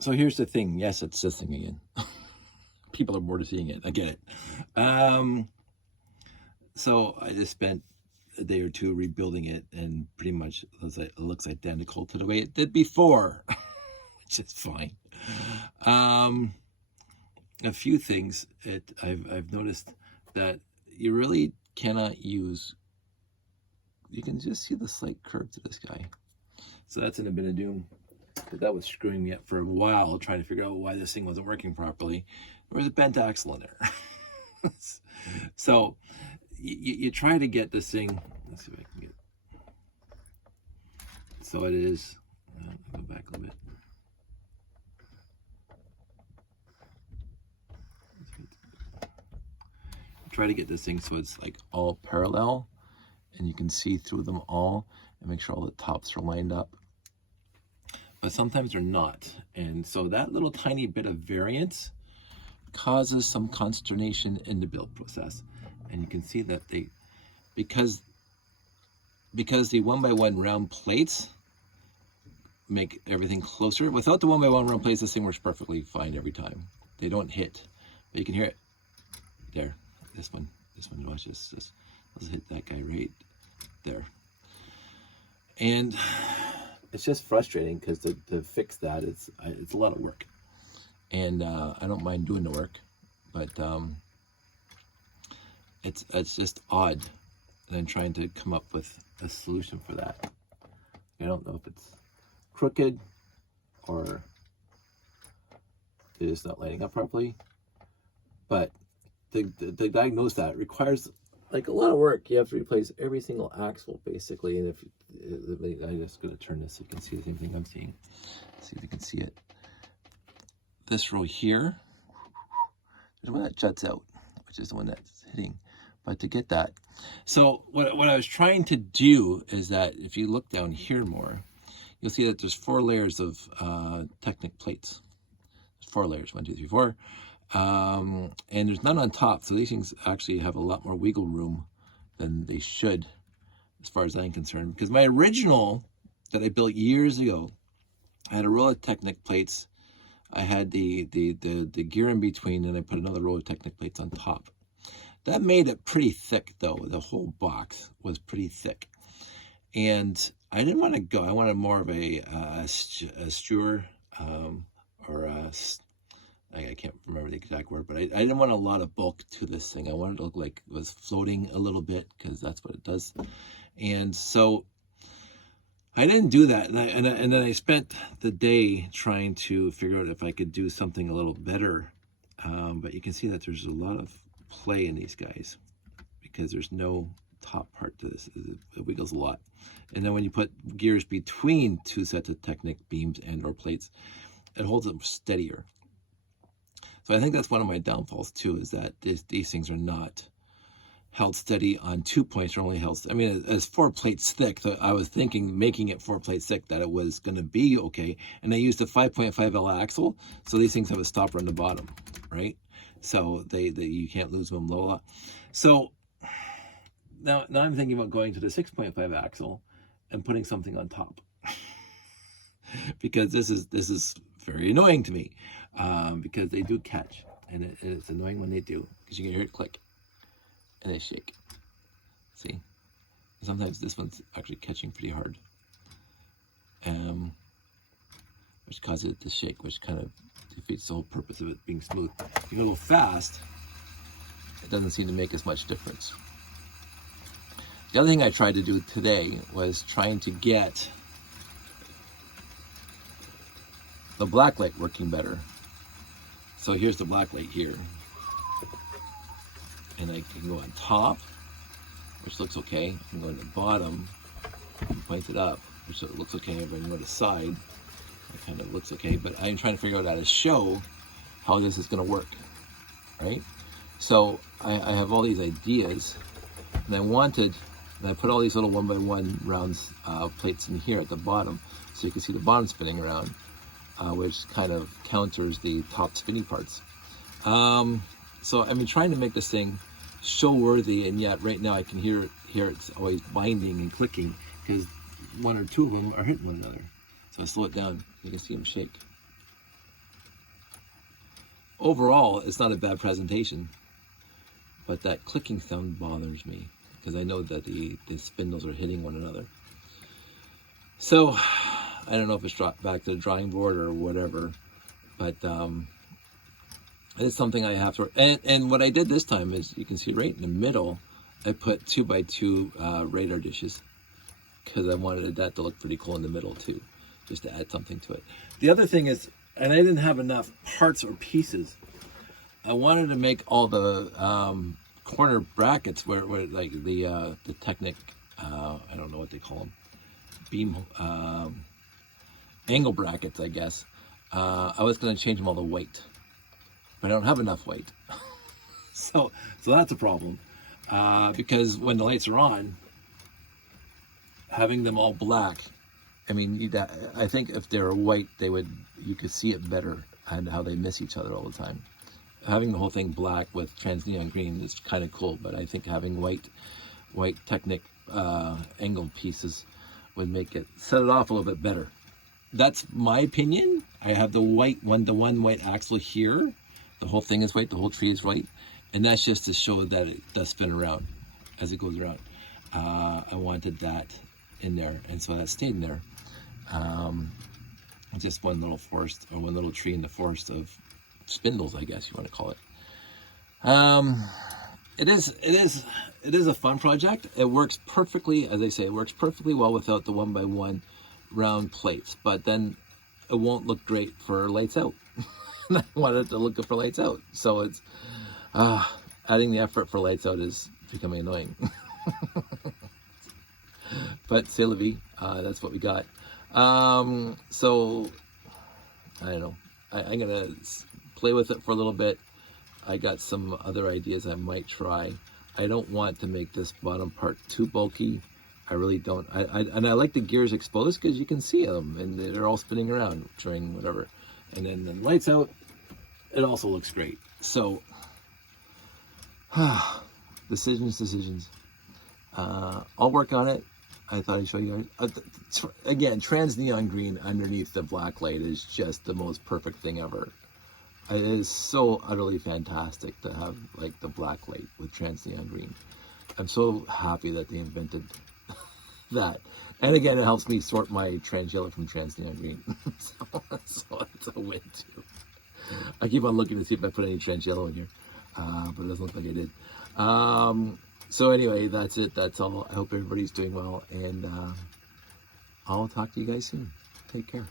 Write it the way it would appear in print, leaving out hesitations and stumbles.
So here's the thing. Yes, it's this thing again. People are bored of seeing it. I get it. So I just spent a day or two rebuilding it, and pretty much it looks identical to the way it did before, which is fine. A few things I've noticed that you really cannot use. You can just see the slight curve to this guy. So that's in a bit of doom. But that was screwing me up for a while, trying to figure out why this thing wasn't working properly. There was a bent axle in there. So you try to get this thing. Let's see if I can get. So it is. I'll go back a little bit. Try to get this thing so it's like all parallel, and you can see through them all, and make sure all the tops are lined up. But sometimes they're not, and so that little tiny bit of variance causes some consternation in the build process. And you can see that because the 1x1 round plates make everything closer. Without the 1x1 round plates, this thing works perfectly fine every time. They don't hit, but you can hear it there. This one, watch this. Let's hit that guy right there. And it's just frustrating because to fix that, it's a lot of work. And I don't mind doing the work, but it's just odd. And I'm trying to come up with a solution for that. I don't know if it's crooked or it's not lining up properly, but to diagnose that requires like a lot of work. You have to replace every single axle basically. And if I'm just going to turn this so you can see the same thing I'm seeing. See if you can see it. This row here, there's one that juts out, which is the one that's hitting. But to get that, so what I was trying to do is that if you look down here more, you'll see that there's 4 layers of Technic plates. There's 4 layers, 1, 2, 3, 4. And there's none on top, so these things actually have a lot more wiggle room than they should, as far as I'm concerned. Because my original that I built years ago, I had a row of Technic plates. I had the gear in between, and I put another row of Technic plates on top. That made it pretty thick, though. The whole box was pretty thick, and I didn't want to go. I wanted more of a Stewart or a, I can't remember the exact word, but I didn't want a lot of bulk to this thing. I wanted it to look like it was floating a little bit, because that's what it does. And so I didn't do that. And then I spent the day trying to figure out if I could do something a little better. But you can see that there's a lot of play in these guys because there's no top part to this. It wiggles a lot. And then when you put gears between 2 sets of Technic beams and or plates, it holds them steadier. So I think that's one of my downfalls too, is that these things are not held steady on 2 points. They're only held, I mean, as 4 plates thick. So I was thinking, making it 4 plates thick, that it was going to be okay. And I used a 5.5L axle, so these things have a stopper on the bottom, right? So you can't lose them low. So now I'm thinking about going to the 6.5 axle and putting something on top, because this is very annoying to me, because they do catch, and it's annoying when they do, because you can hear it click and they shake. See, sometimes this one's actually catching pretty hard, which causes it to shake, which kind of defeats the whole purpose of it being smooth. If you go fast, it doesn't seem to make as much difference. The other thing I tried to do today was trying to get the black light working better. So here's the black light here, and I can go on top, which looks okay. I can go on the bottom and point it up, which looks okay. If I can go to the side, it kind of looks okay. But I'm trying to figure out how to show how this is going to work, right? So I have all these ideas, and I put all these little 1x1 rounds plates in here at the bottom, so you can see the bottom spinning around, which kind of counters the top spinny parts. So I've been trying to make this thing show worthy, and yet right now I can hear it's always binding and clicking, because 1 or 2 of them are hitting one another. So I slow it down, you can see them shake. overall, it's not a bad presentation, but that clicking sound bothers me because I know that the spindles are hitting one another. So I don't know if it's dropped back to the drawing board or whatever, but it's something I have to. And what I did this time is, you can see right in the middle, I put 2x2 radar dishes because I wanted that to look pretty cool in the middle too, just to add something to it. The other thing is, and I didn't have enough parts or pieces, I wanted to make all the corner brackets where like the Technic, I don't know what they call them, beam angle brackets, I guess. I was going to change them all to white, but I don't have enough white. so that's a problem, because when the lights are on, having them all black, I mean, I think if they were white, you could see it better and how they miss each other all the time. Having the whole thing black with trans neon green is kind of cool, but I think having white Technic angled pieces would make it set it off a little bit better. That's my opinion. I have the white one-to-one white axle here. The whole thing is white, the whole tree is white, and that's just to show that it does spin around as it goes around. I wanted that in there, and so that stayed in there. Just one little forest, or one little tree in the forest of spindles, I guess you want to call it. It is a fun project. It works perfectly, as I say, it works perfectly well without the 1x1 round plates, but then it won't look great for lights out. I want it to look good for lights out, so it's adding the effort for lights out is becoming annoying. But c'est la vie, that's what we got. So I don't know, I'm gonna play with it for a little bit. I got some other ideas I might try. I don't want to make this bottom part too bulky. I really don't. And I like the gears exposed because you can see them and they're all spinning around during whatever. And then the lights out, it also looks great. So decisions. I'll work on it. I thought I'd show you guys. Again, trans neon green underneath the black light is just the most perfect thing ever. It is so utterly fantastic to have like the black light with trans neon green. I'm so happy that they invented that. And again, it helps me sort my trans yellow from trans neon green. so it's a win too. I keep on looking to see if I put any trans yellow in here, but it doesn't look like I did. So anyway, that's it. That's all. I hope everybody's doing well, and I'll talk to you guys soon. Take care.